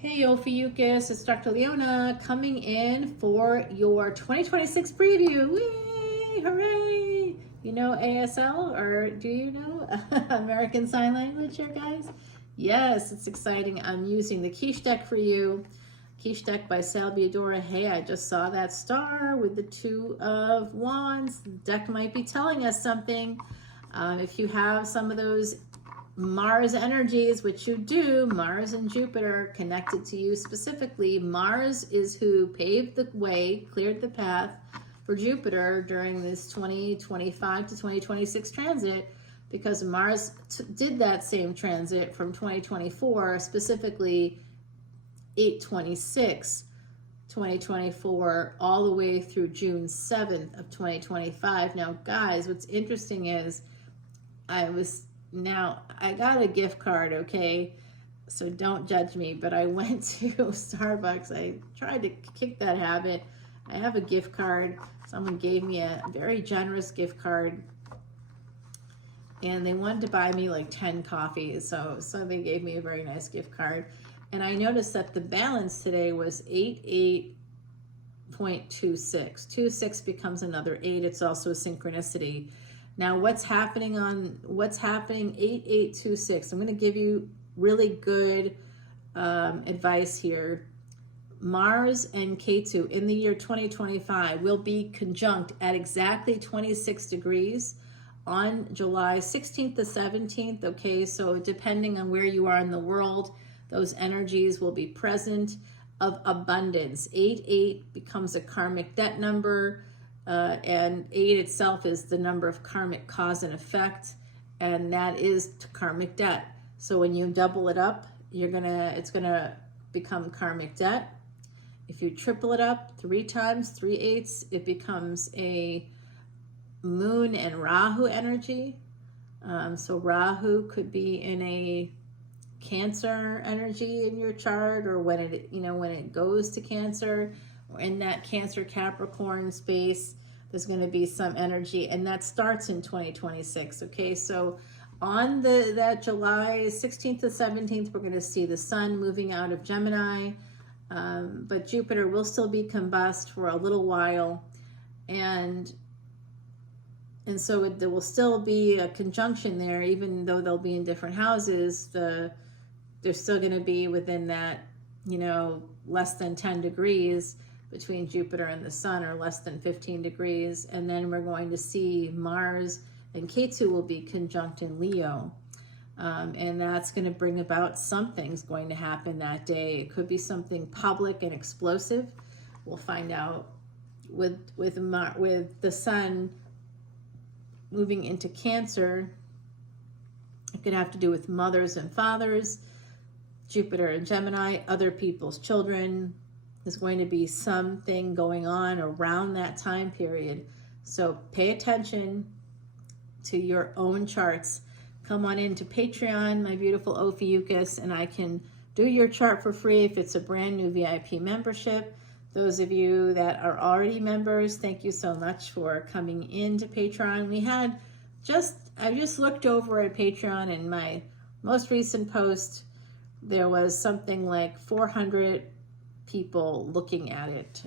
Hey Ophiuchus, it's Dr. Leona coming in for your 2026 preview. Whee! Hooray! You know ASL, or do you know American Sign Language here, guys? Yes, it's exciting. I'm using the quiche deck for you. Quiche deck by Salviadora. Hey, I just saw that star with the Two of Wands. The deck might be telling us something. If you have some of those Mars energies, which you do, Mars and Jupiter connected to you specifically. Mars is who paved the way, cleared the path for Jupiter during this 2025 to 2026 transit, because Mars did that same transit from 2024, specifically 8/26, 2024, all the way through June 7th of 2025. Now, guys, what's interesting is I got a gift card, okay? So don't judge me, but I went to Starbucks. I tried to kick that habit. I have a gift card. Someone gave me a very generous gift card, and they wanted to buy me like 10 coffees. So they gave me a very nice gift card. And I noticed that the balance today was 88.26. 26 becomes another 8. It's also a synchronicity. Now, what's happening 8826? I'm going to give you really good advice here. Mars and Ketu in the year 2025 will be conjunct at exactly 26 degrees on July 16th to 17th. Okay, so depending on where you are in the world, those energies will be present of abundance. 88 becomes a karmic debt number. And 8 itself is the number of karmic cause and effect, and that is karmic debt. So when you double it up, it's gonna become karmic debt. If you triple it up 3 times, 3 eighths, it becomes a Moon and Rahu energy. So Rahu could be in a Cancer energy in your chart, or when it goes to Cancer, or in that Cancer Capricorn space, there's going to be some energy, and that starts in 2026. Okay, so on that July 16th to 17th, we're going to see the Sun moving out of Gemini, but Jupiter will still be combust for a little while, and so there will still be a conjunction there, even though they'll be in different houses. They're still going to be within that, less than 10 degrees between Jupiter and the Sun, or less than 15 degrees. And then we're going to see Mars and Ketu will be conjunct in Leo. And that's going to bring about something's going to happen that day. It could be something public and explosive. We'll find out with the Sun moving into Cancer. It could have to do with mothers and fathers, Jupiter and Gemini, other people's children. There's going to be something going on around that time period. So pay attention to your own charts. Come on into Patreon, my beautiful Ophiuchus, and I can do your chart for free if it's a brand new VIP membership. Those of you that are already members, thank you so much for coming into Patreon. I just looked over at Patreon, and my most recent post, there was something like 400 people looking at it.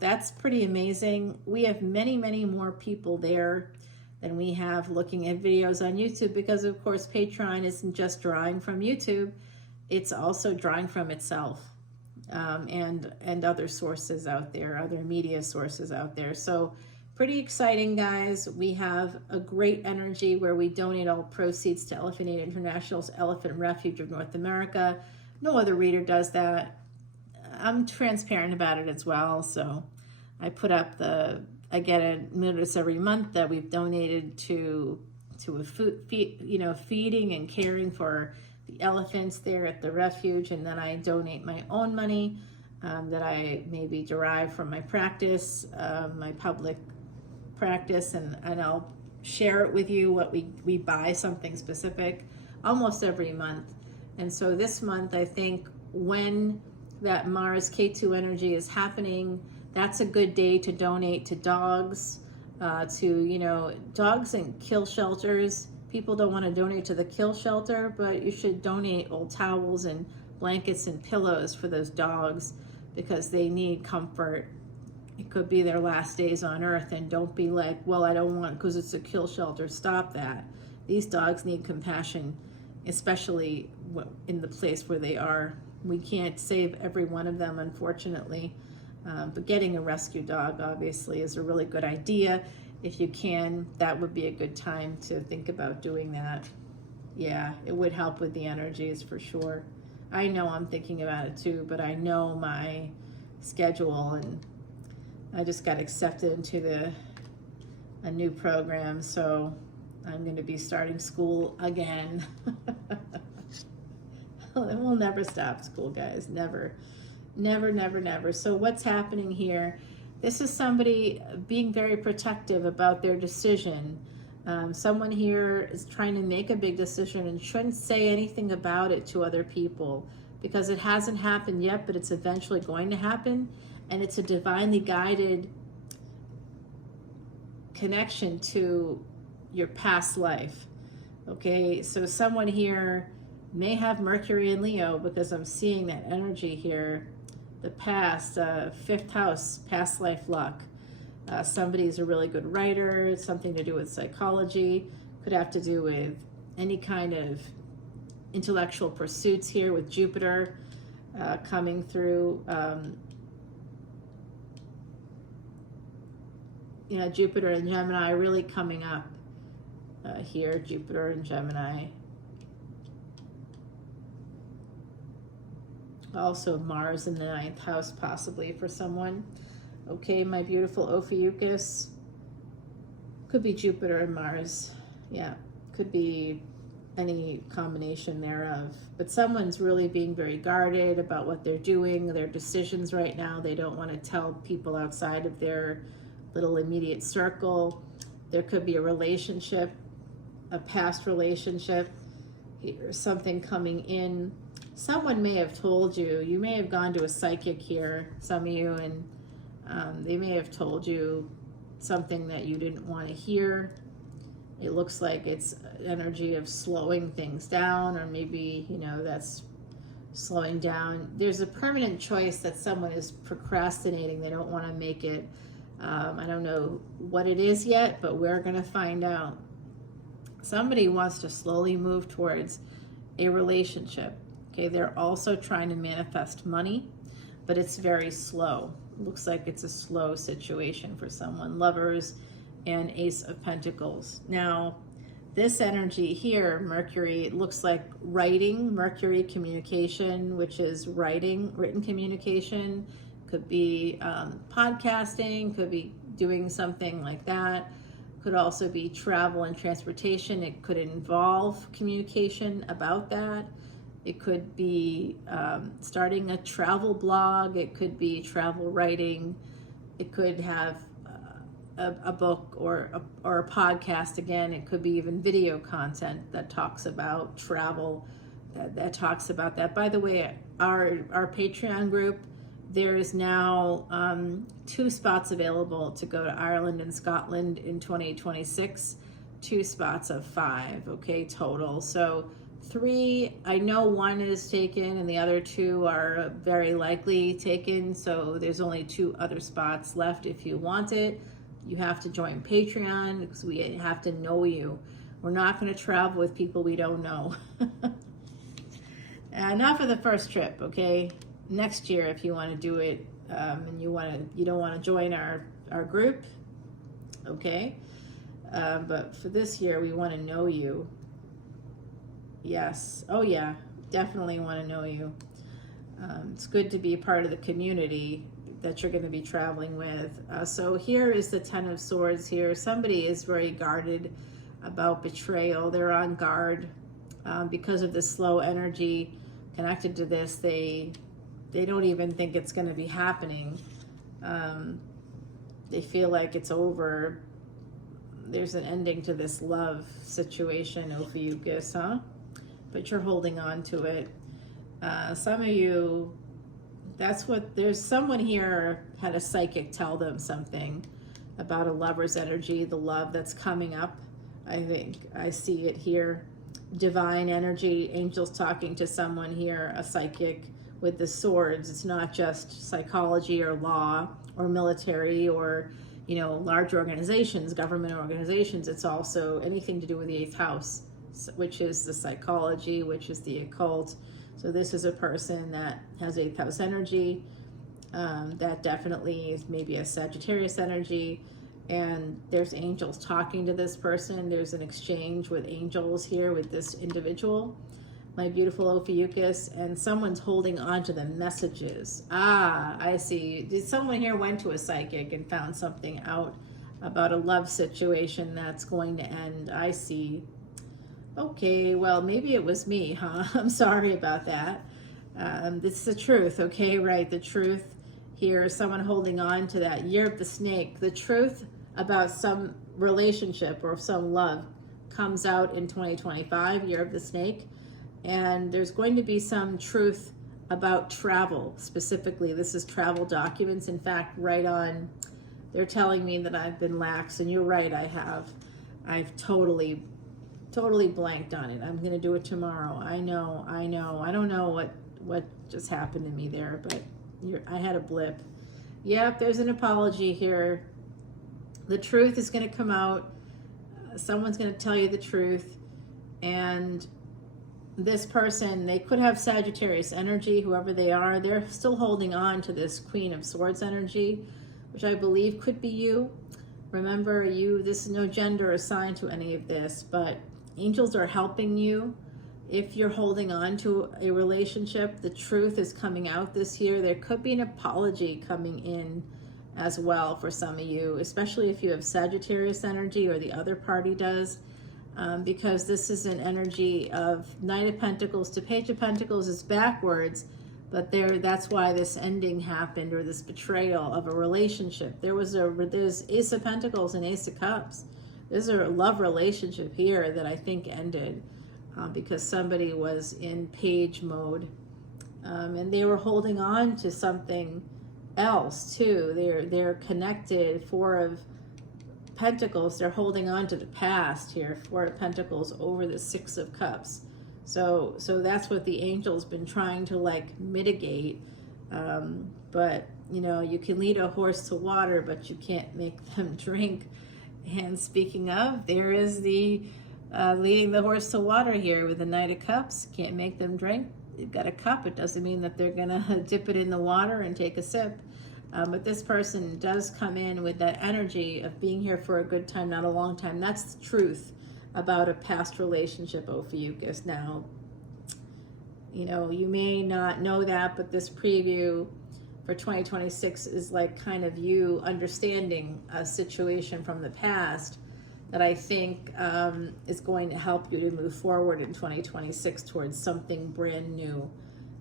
That's pretty amazing. We have many, many more people there than we have looking at videos on YouTube, because of course Patreon isn't just drawing from YouTube, it's also drawing from itself, and other sources out there, other media sources out there. So pretty exciting, guys. We have a great energy where we donate all proceeds to Elephant Aid International's Elephant Refuge of North America. No other reader does that. I'm transparent about it as well. So I put up I get a notice every month that we've donated to a feeding and caring for the elephants there at the refuge. And then I donate my own money that I maybe derive from my practice, my public practice, and I'll share it with you what we buy something specific almost every month. And so this month, I think when that Mars Ketu energy is happening, that's a good day to donate to dogs, dogs and kill shelters. People don't want to donate to the kill shelter, but you should donate old towels and blankets and pillows for those dogs because they need comfort. It could be their last days on earth, and don't be like, well, I don't want, because it's a kill shelter. Stop that. These dogs need compassion, especially in the place where they are. We can't save every one of them, unfortunately, but getting a rescue dog obviously is a really good idea. If you can, that would be a good time to think about doing that. Yeah, it would help with the energies for sure. I know I'm thinking about it too, but I know my schedule, and I just got accepted into a new program, so I'm going to be starting school again. We'll never stop school, guys. Never, never, never, never. So what's happening here? This is somebody being very protective about their decision. Someone here is trying to make a big decision and shouldn't say anything about it to other people because it hasn't happened yet, but it's eventually going to happen. And it's a divinely guided connection to your past life. Okay, so someone here may have Mercury in Leo because I'm seeing that energy here. The past, 5th house, past life luck. Somebody's a really good writer. It's something to do with psychology. Could have to do with any kind of intellectual pursuits here with Jupiter coming through. You know, Jupiter and Gemini really coming up here. Jupiter and Gemini. Also Mars in the 9th house possibly for someone. Okay, my beautiful Ophiuchus. Could be Jupiter and Mars. Yeah, could be any combination thereof. But someone's really being very guarded about what they're doing, their decisions right now. They don't want to tell people outside of their little immediate circle. There could be a relationship, a past relationship, something coming in. Someone may have told you, you may have gone to a psychic here, some of you, and they may have told you something that you didn't want to hear. It looks like it's energy of slowing things down, or maybe, you know, that's slowing down. There's a permanent choice that someone is procrastinating. They don't want to make it. I don't know what it is yet, but we're going to find out. Somebody wants to slowly move towards a relationship. Okay, they're also trying to manifest money, but it's very slow. It looks like it's a slow situation for someone. Lovers and Ace of Pentacles. Now, this energy here, Mercury, it looks like writing, Mercury communication, which is writing, written communication. Could be podcasting, could be doing something like that. Could also be travel and transportation. It could involve communication about that. It could be starting a travel blog. It could be travel writing. It could have a book or a podcast. Again, it could be even video content that talks about travel, that talks about that. By the way, our Patreon group, there's now 2 spots available to go to Ireland and Scotland in 2026. 2 spots of 5, okay, total. So 3, I know 1 is taken and the other 2 are very likely taken. So there's only 2 other spots left. If you want it, you have to join Patreon because we have to know you. We're not going to travel with people we don't know. Not for the first trip, okay? Next year, if you want to do it, and you don't want to join our group, okay? But for this year, we want to know you. Yes. Oh yeah, definitely want to know you. It's good to be a part of the community that you're going to be traveling with. So here is the 10 of Swords here. Somebody is very guarded about betrayal. They're on guard because of the slow energy connected to this. They don't even think it's going to be happening. They feel like it's over. There's an ending to this love situation, Ophiuchus, huh? But you're holding on to it. Some of you, there's someone here had a psychic tell them something about a lover's energy, the love that's coming up. I think I see it here. divine energy, angels talking to someone here, a psychic with the swords. It's not just psychology or law or military or, you know, large organizations, government organizations. It's also anything to do with the 8th house, which is the psychology, which is the occult. So this is a person that has 8th house energy. That definitely is maybe a Sagittarius energy. And there's angels talking to this person. There's an exchange with angels here with this individual, my beautiful Ophiuchus, and someone's holding on to the messages. Ah, I see. Someone here went to a psychic and found something out about a love situation that's going to end. I see. Okay, well, maybe it was me, huh? I'm sorry about that. This is the truth, okay? Right, the truth here, someone holding on to that year of the snake. The truth about some relationship or some love comes out in 2025, year of the snake. And there's going to be some truth about travel specifically. This is travel documents. In fact, right on, they're telling me that I've been lax, and you're right, I have. I've totally blanked on it. I'm going to do it tomorrow. I know. I don't know what just happened to me there, but I had a blip. Yep, there's an apology here. The truth is going to come out. Someone's going to tell you the truth. And this person, they could have Sagittarius energy, whoever they are. They're still holding on to this Queen of Swords energy, which I believe could be you. Remember, this is no gender assigned to any of this, but angels are helping you. If you're holding on to a relationship, the truth is coming out this year. There could be an apology coming in as well for some of you, especially if you have Sagittarius energy or the other party does, because this is an energy of Knight of Pentacles to Page of Pentacles is backwards, but that's why this ending happened, or this betrayal of a relationship. There's Ace of Pentacles and Ace of Cups. There's a love relationship here that I think ended because somebody was in page mode, and they were holding on to something else too. They're connected. 4 of Pentacles, they're holding on to the past here. 4 of Pentacles over the 6 of Cups. So that's what the angel's been trying to like mitigate. But you know, you can lead a horse to water, but you can't make them drink. And speaking of, there is the leading the horse to water here with the Knight of Cups. Can't make them drink. They've got a cup. It doesn't mean that they're gonna dip it in the water and take a sip. But this person does come in with that energy of being here for a good time, not a long time. That's the truth about a past relationship, Ophiuchus. Now, you know, you may not know that, but this preview for 2026 is like kind of you understanding a situation from the past that I think is going to help you to move forward in 2026 towards something brand new.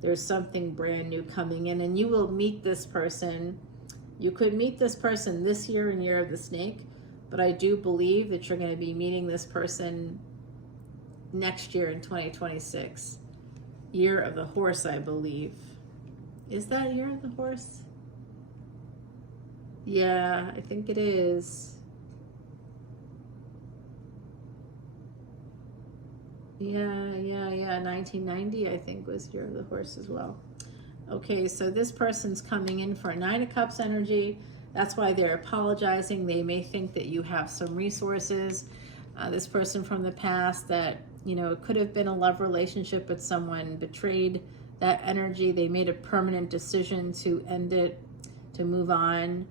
There's something brand new coming in, and you will meet this person. You could meet this person this year in Year of the Snake, but I do believe that you're going to be meeting this person next year in 2026. Year of the Horse, I believe. Is that Year of the Horse? Yeah, I think it is. Yeah, 1990, I think, was Year of the Horse as well. Okay, so this person's coming in for a 9 of Cups energy. That's why they're apologizing. They may think that you have some resources. This person from the past that, you know, it could have been a love relationship, but someone betrayed that energy. They made a permanent decision to end it, to move on,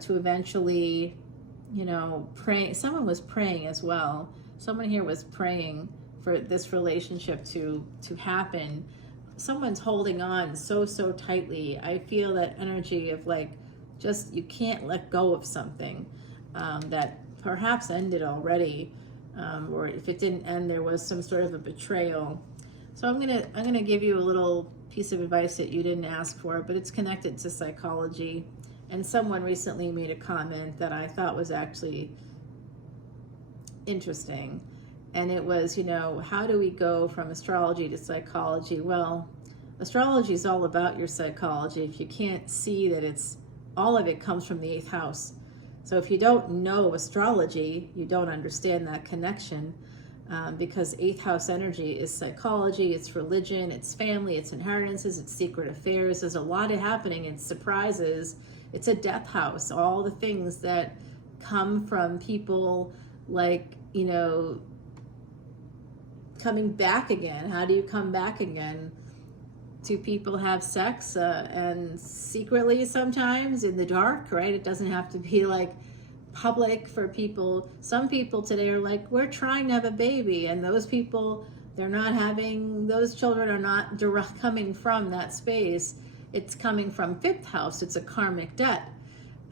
to eventually, you know, pray. Someone was praying as well. Someone here was praying for this relationship to happen. Someone's holding on so tightly. I feel that energy of like, just you can't let go of something that perhaps ended already, or if it didn't end, there was some sort of a betrayal. So I'm gonna give you a little piece of advice that you didn't ask for, but it's connected to psychology. And someone recently made a comment that I thought was actually interesting. And it was, you know, how do we go from astrology to psychology? Well, astrology is all about your psychology. If you can't see that it's, all of it comes from the 8th house. So if you don't know astrology, you don't understand that connection. because 8th house energy is psychology, it's religion, it's family, it's inheritances, it's secret affairs. There's a lot happening. It's surprises. It's a death house. All the things that come from people, like, you know, coming back again. How do you come back again? Do people have sex and secretly sometimes in the dark, right? It doesn't have to be like public for people. Some people today are like, we're trying to have a baby, and those people, they're not having, those children are not direct coming from that space. It's coming from 5th house. It's a karmic debt.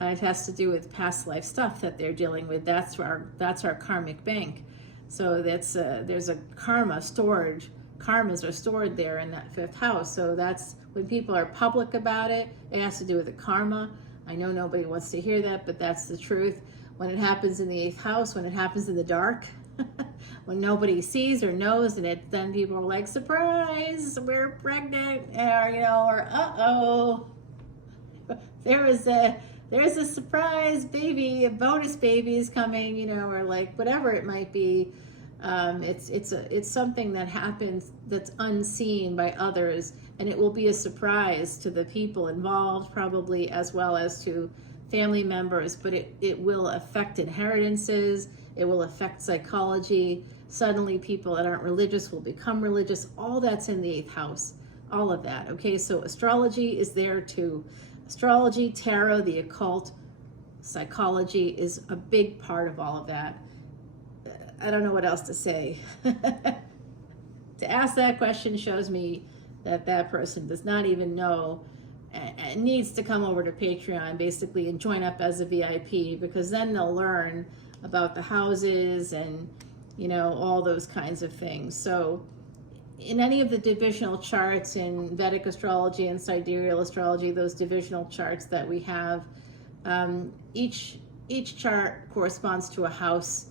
It has to do with past life stuff that they're dealing with. That's our karmic bank. So that's there's a karma storage. Karmas are stored there in that 5th house. So that's when people are public about it. It has to do with the karma. I know nobody wants to hear that, but that's the truth. When it happens in the 8th house, when it happens in the dark, when nobody sees or knows, and then people are like, surprise, we're pregnant, or, you know, or uh-oh, there's a surprise baby, a bonus baby is coming, you know, or like whatever it might be. It's something that happens that's unseen by others, and it will be a surprise to the people involved, probably, as well as to family members, but it will affect inheritances, it will affect psychology. Suddenly people that aren't religious will become religious. All that's in the 8th house, all of that. Okay, so astrology is there too. Astrology, tarot, the occult, psychology is a big part of all of that. I don't know what else to say. To ask that question shows me that that person does not even know and needs to come over to Patreon basically and join up as a VIP, because then they'll learn about the houses and, you know, all those kinds of things. So in any of the divisional charts in Vedic astrology and sidereal astrology, those divisional charts that we have, each chart corresponds to a house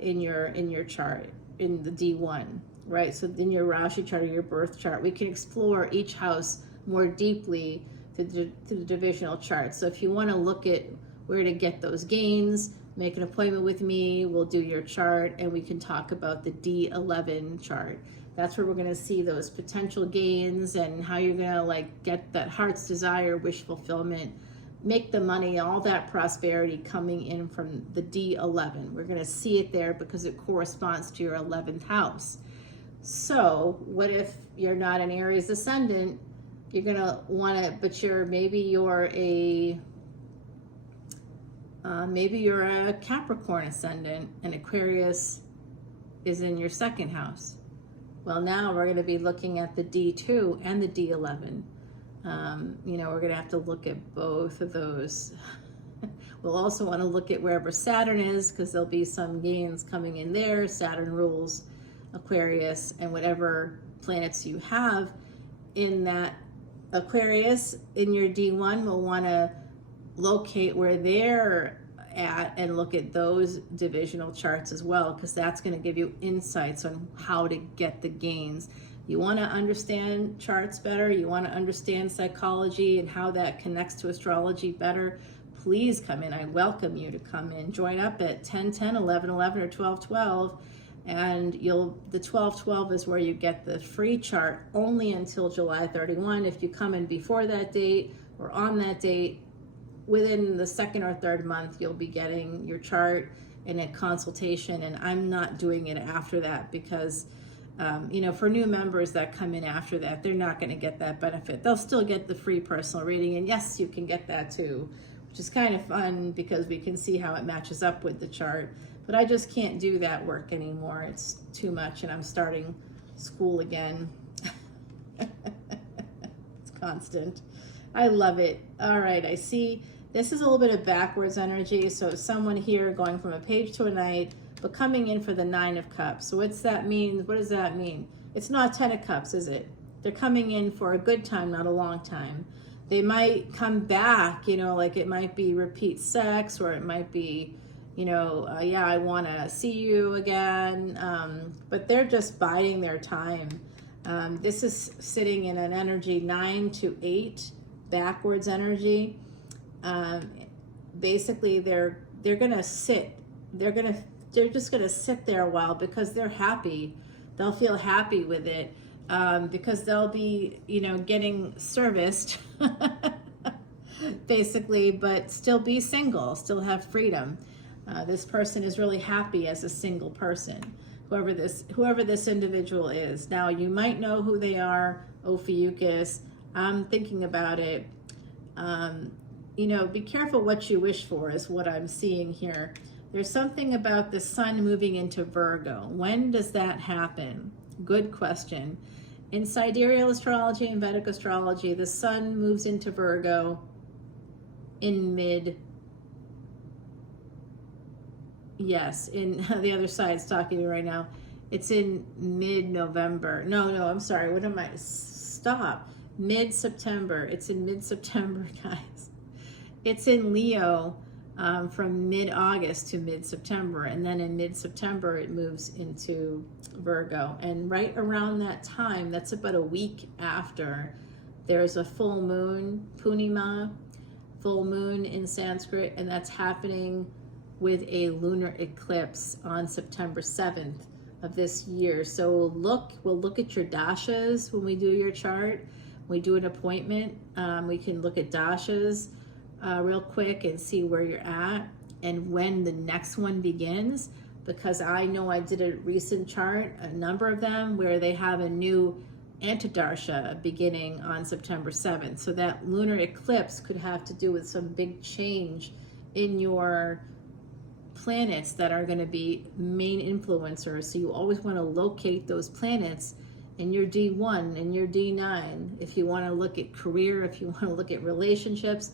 in your chart, in the D1, right? So in your Rashi chart or your birth chart, we can explore each house more deeply through the divisional chart. So if you want to look at where to get those gains, make an appointment with me, we'll do your chart, and we can talk about the D11 chart. That's where we're going to see those potential gains and how you're going to like get that heart's desire, wish fulfillment, make the money, all that prosperity coming in from the D11. We're going to see it there because it corresponds to your 11th house. So what if you're not an Aries ascendant? You're going to want to, but maybe you're a Capricorn ascendant, and Aquarius is in your 2nd house. Well, now we're going to be looking at the D2 and the D11. You know, we're going to have to look at both of those. We'll also want to look at wherever Saturn is, because there'll be some gains coming in there. Saturn rules Aquarius, and whatever planets you have in that Aquarius in your D1, we'll want to locate where they're at and look at those divisional charts as well, because that's going to give you insights on how to get the gains. You want to understand charts better, you want to understand psychology and how that connects to astrology better, please come in. I welcome you to come in. Join up at 10:10, 11:11, or 12:12, and the 12:12 is where you get the free chart only until July 31. If you come in before that date or on that date, within the 2nd or 3rd month, you'll be getting your chart and a consultation, and I'm not doing it after that because you know, for new members that come in after that, they're not going to get that benefit. They'll still get the free personal reading, and yes, you can get that too, which is kind of fun because we can see how it matches up with the chart. But I just can't do that work anymore. It's too much, and I'm starting school again. It's constant. I love it. All right, I see this is a little bit of backwards energy. So someone here going from a page to a knight, but coming in for the 9 of Cups. So what's that mean? What does that mean? It's not 10 of Cups, is it? They're coming in for a good time, not a long time. They might come back, you know, like it might be repeat sex, or it might be, you know, yeah, I want to see you again. But they're just biding their time. This is sitting in an energy 9 to 8, backwards energy. Basically, they're going to sit. They're they're just going to sit there a while because they're happy. They'll feel happy with it because they'll be, you know, getting serviced basically, but still be single, still have freedom. This person is really happy as a single person, whoever this individual is. Now, you might know who they are, Ophiuchus. I'm thinking about it. You know, be careful what you wish for is what I'm seeing here. There's something about the sun moving into Virgo. When does that happen? Good question. In sidereal astrology and Vedic astrology, the sun moves into Virgo in in the other side's talking to me right now. It's in mid-November. No, I'm sorry. What am I? Stop. Mid-September. It's in mid-September, guys. It's in Leo from mid-August to mid-September. And then in mid-September, it moves into Virgo. And right around that time, that's about a week after, there's a full moon, Punima, full moon in Sanskrit, and that's happening with a lunar eclipse on September 7th of this year. So we'll look at your dashas when we do your chart. We do an appointment. We can look at dashas real quick and see where you're at and when the next one begins, because I know I did a recent chart, a number of them, where they have a new antidarsha beginning on September 7th. So that lunar eclipse could have to do with some big change in your planets that are going to be main influencers. So you always want to locate those planets in your D1 and your D9. If you want to look at career, if you want to look at relationships,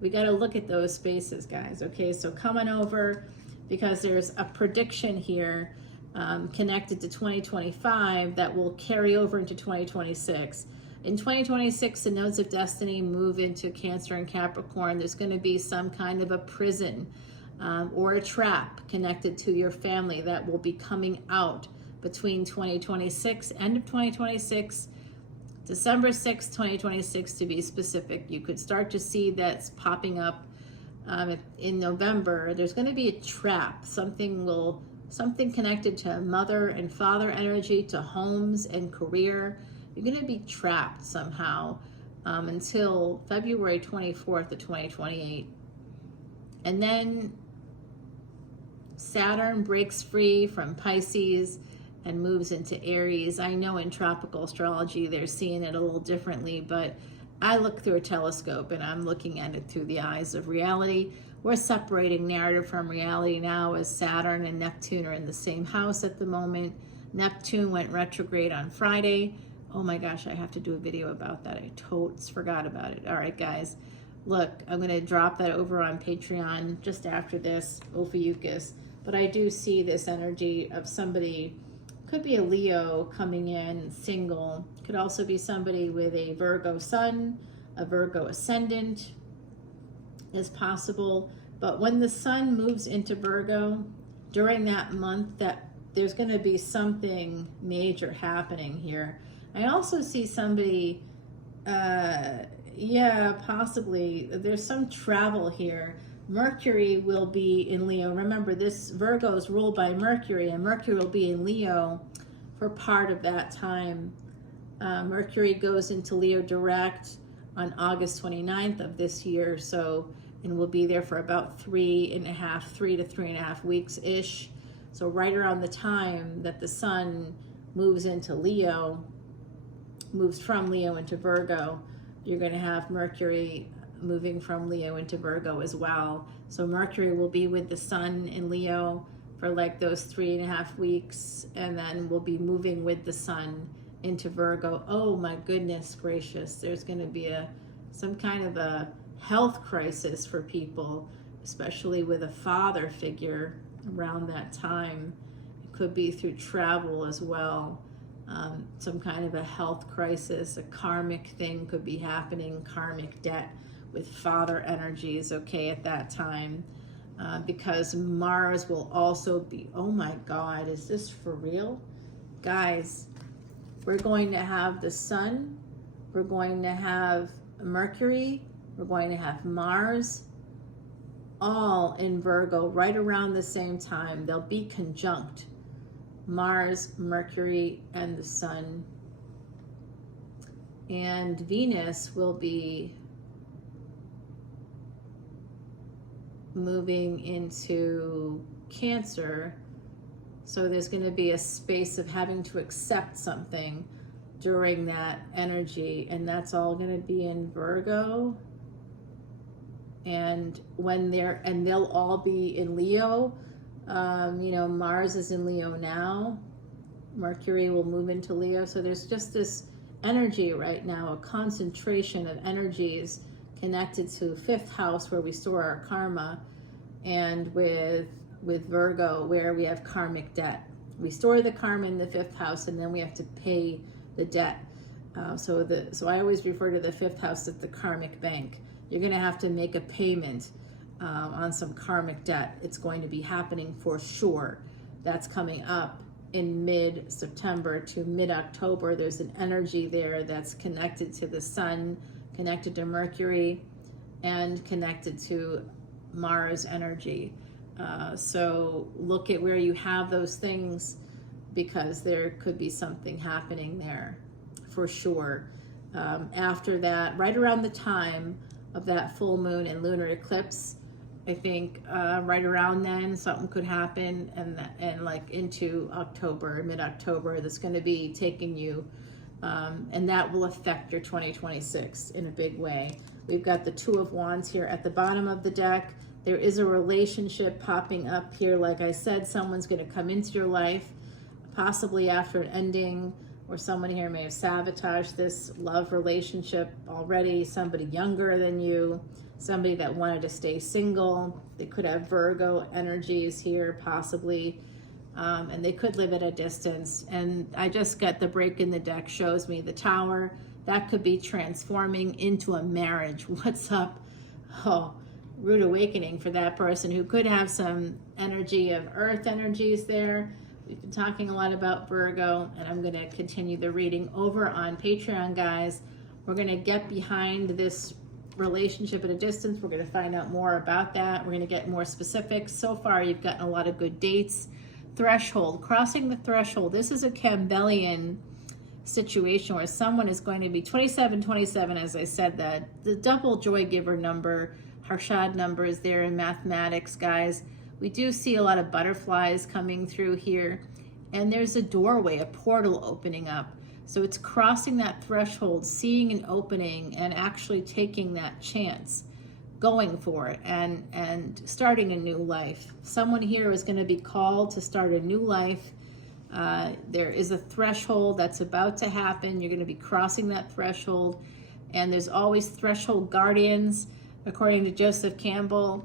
we got to look at those spaces, guys. Okay, so come on over, because there's a prediction here connected to 2025 that will carry over into 2026. In 2026, the nodes of destiny move into Cancer and Capricorn. There's going to be some kind of a prison or a trap connected to your family that will be coming out between 2026, end of 2026, December 6th, 2026 to be specific. You could start to see that's popping up in November. There's going to be a trap. Something connected to mother and father energy, to homes and career. You're going to be trapped somehow until February 24th of 2028. And then Saturn breaks free from Pisces and moves into Aries. I know in tropical astrology they're seeing it a little differently, but I look through a telescope and I'm looking at it through the eyes of reality. We're separating narrative from reality now, as Saturn and Neptune are in the same house at the moment. Neptune went retrograde on Friday. Oh my gosh, I have to do a video about that. I totes forgot about it. All right, guys. Look, I'm going to drop that over on Patreon just after this, Ophiuchus. But I do see this energy of somebody, could be a Leo coming in single, could also be somebody with a Virgo sun, a Virgo ascendant is possible. But when the sun moves into Virgo during that month, that there's going to be something major happening here. I also see somebody, possibly there's some travel here. Mercury will be in Leo. Remember, this Virgo is ruled by Mercury, and Mercury will be in Leo for part of that time. Mercury goes into Leo direct on August 29th of this year, and will be there for about 3 to 3.5 weeks ish. So right around the time that the sun moves into Leo, moves from Leo into Virgo, you're going to have Mercury moving from Leo into Virgo as well. So Mercury will be with the sun in Leo for like those 3.5 weeks, and then we'll be moving with the sun into Virgo. Oh my goodness gracious, there's going to be some kind of a health crisis for people, especially with a father figure around that time. It could be through travel as well. Some kind of a health crisis, a karmic thing could be happening, karmic debt with father energies, okay, at that time, because Mars will also be, oh my God, is this for real? Guys, we're going to have the sun, we're going to have Mercury, we're going to have Mars, all in Virgo right around the same time. They'll be conjunct Mars, Mercury, and the Sun. And Venus will be moving into Cancer. So there's going to be a space of having to accept something during that energy, and that's all going to be in Virgo. And they'll all be in Leo. Mars is in Leo now. Mercury will move into Leo. So there's just this energy right now, a concentration of energies connected to fifth house where we store our karma, and with Virgo where we have karmic debt. We store the karma in the fifth house, and then we have to pay the debt. So I always refer to the fifth house as the karmic bank. You're going to have to make a payment on some karmic debt. It's going to be happening for sure. That's coming up in mid-September to mid-October. There's an energy there that's connected to the Sun, connected to Mercury, and connected to Mars energy. So look at where you have those things, because there could be something happening there for sure. After that, right around the time of that full moon and lunar eclipse, I think right around then something could happen, and like into October, mid-October, that's going to be taking you, and that will affect your 2026 in a big way. We've got the Two of Wands here at the bottom of the deck. There is a relationship popping up here. Like I said, someone's going to come into your life, possibly after an ending, or someone here may have sabotaged this love relationship already. Somebody younger than you, somebody that wanted to stay single. They could have Virgo energies here, possibly, and they could live at a distance. And I just got the break in the deck, shows me the Tower. That could be transforming into a marriage. What's up? Oh, rude awakening for that person who could have some energy of earth energies there. We've been talking a lot about Virgo, and I'm going to continue the reading over on Patreon, guys. We're going to get behind this relationship at a distance. We're going to find out more about that. We're going to get more specifics. So far, you've gotten a lot of good dates. Threshold, crossing the threshold. This is a Campbellian situation where someone is going to be 27, as I said, that the double joy giver number, Harshad number, is there in mathematics, guys. We do see a lot of butterflies coming through here, and there's a doorway, a portal opening up. So it's crossing that threshold, seeing an opening, and actually taking that chance, going for it, and starting a new life. Someone here is going to be called to start a new life. There is a threshold that's about to happen. You're going to be crossing that threshold, and there's always threshold guardians, according to Joseph Campbell.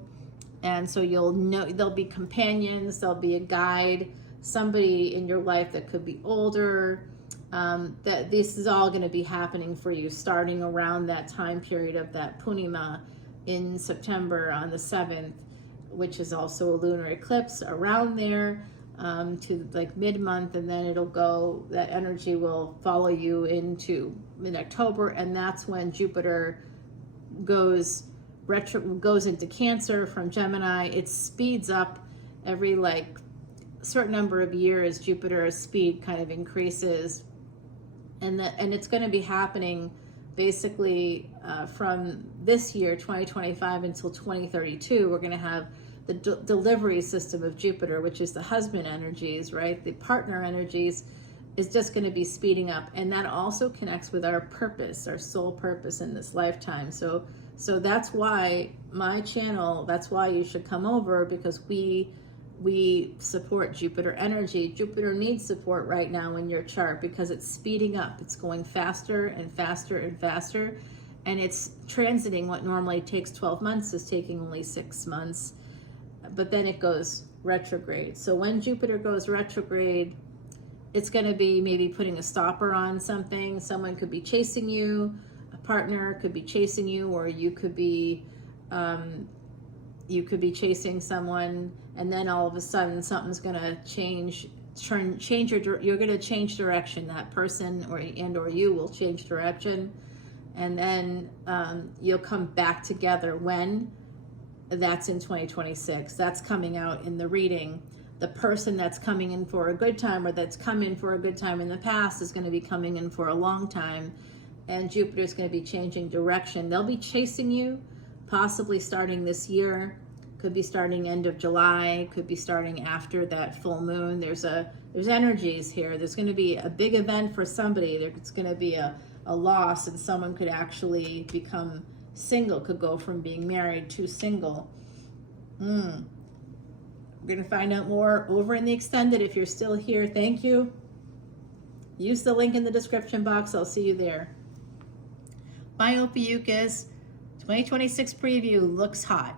And so you'll know there'll be companions, there'll be a guide, somebody in your life that could be older. That this is all going to be happening for you starting around that time period of that Punima in September on the 7th, which is also a lunar eclipse around there, to like mid-month, and then it'll go, that energy will follow you into mid-October, and that's when Jupiter goes into Cancer from Gemini. It speeds up every like certain number of years. Jupiter's speed kind of increases, and it's going to be happening basically from this year 2025 until 2032. We're going to have the delivery system of Jupiter, which is the husband energies, right? The partner energies is just going to be speeding up, and that also connects with our purpose, our soul purpose in this lifetime. So that's why my channel, that's why you should come over, because we support Jupiter energy. Jupiter needs support right now in your chart because it's speeding up. It's going faster and faster and faster, and it's transiting what normally takes 12 months is taking only 6 months, but then it goes retrograde. So when Jupiter goes retrograde, it's going to be maybe putting a stopper on something. Someone could be chasing you, partner could be chasing you, or you could be chasing someone, and then all of a sudden something's going to change you're going to change direction. That person or you will change direction, and then you'll come back together when that's in 2026. That's coming out in the reading. The person that's coming in for a good time, or that's come in for a good time in the past, is going to be coming in for a long time. And Jupiter is going to be changing direction. They'll be chasing you, possibly starting this year. Could be starting end of July. Could be starting after that full moon. There's energies here. There's going to be a big event for somebody. There's going to be a loss, and someone could actually become single. Could go from being married to single. We're going to find out more over in the extended. If you're still here, thank you. Use the link in the description box. I'll see you there. My Ophiuchus 2026 preview looks hot.